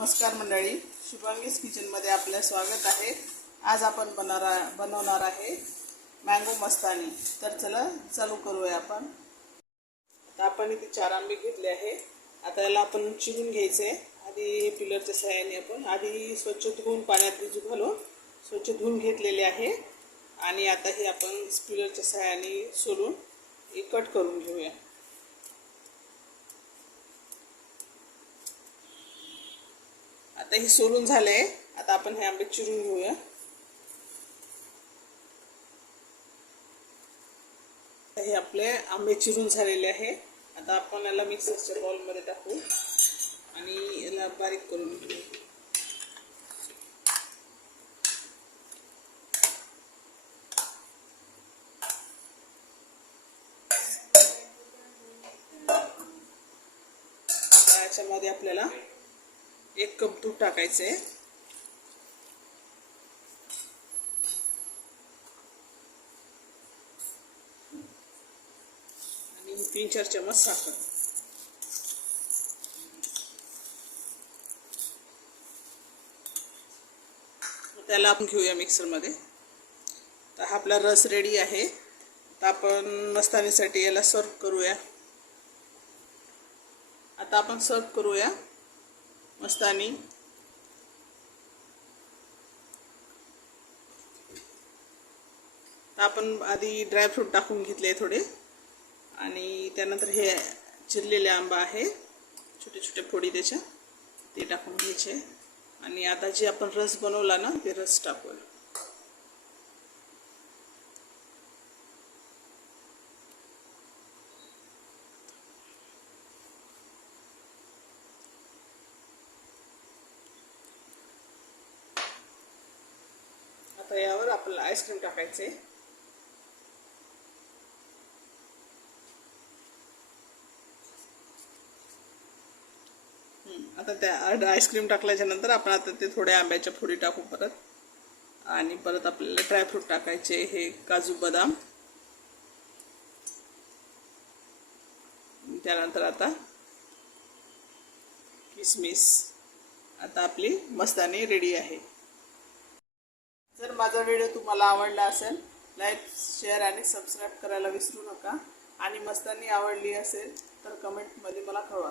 नमस्कार मंडळी, शुभांगीज किचनमध्ये आपलं स्वागत आहे। आज आपण बनवणार आहे मँगो मस्तानी। तर चला चालू करूया आपण। आता आपण इथे 4 आंबे घेतले आहे। आता याला आपण चिरून घ्यायचे। आधी पिलरच्या सहाय्याने आपण आधी स्वच्छ धुवून पाण्यात भिजू घालून स्वच्छ धुवून घेतलेले आहे आणि आता हे आपण पिलरच्या सहाय्याने सोलून कट करून घेऊया। आता हे सोलून झाले। आता आपण हे आंबे चिरून घेऊया। हे आपले आंबे चिरून झालेले आहे। आता आपण याला मिक्सरच्या बाउलमध्ये टाकू आणि याला बारीक करून घेऊ। याच्यामध्ये आपल्याला 1 कप दूध टाकायचे आणि 3-4 चमच साखर। त्याला आपण घेऊया मिक्सर मध्ये। तर हा आपला रस रेडी आहे। आता आपण मस्तानीसाठी याला सर्व करूया। आता आपण सर्व करूया मस्तानी। आपण आधी ड्रायफ्रूट टाकून घेतले थोडे आणि त्यानंतर हे चिरलेले आंबा आहे, छोटे छोटे फोडी त्याच्या ते टाकून घ्यायचे आणि आता जे आपण रस बनवला ना ते रस टाकूया। आता यावर आपल्याला आईस्क्रीम टाकायचे। आता त्या आईस्क्रीम टाकल्याच्या नंतर आपण आता ते थोड्या आंब्याच्या फोडी टाकू परत आणि परत आपल्याला ड्रायफ्रूट टाकायचे, हे काजू बदाम, त्यानंतर आता किसमिस। आता आपली मस्तानी रेडी आहे। जर माझा व्हिडिओ तुम्हाला आवडला असेल लाईक, शेअर आणि सबस्क्राईब करायला विसरू नका आणि मस्तानी आवडली असेल तर कमेंटमध्ये मला कळवा।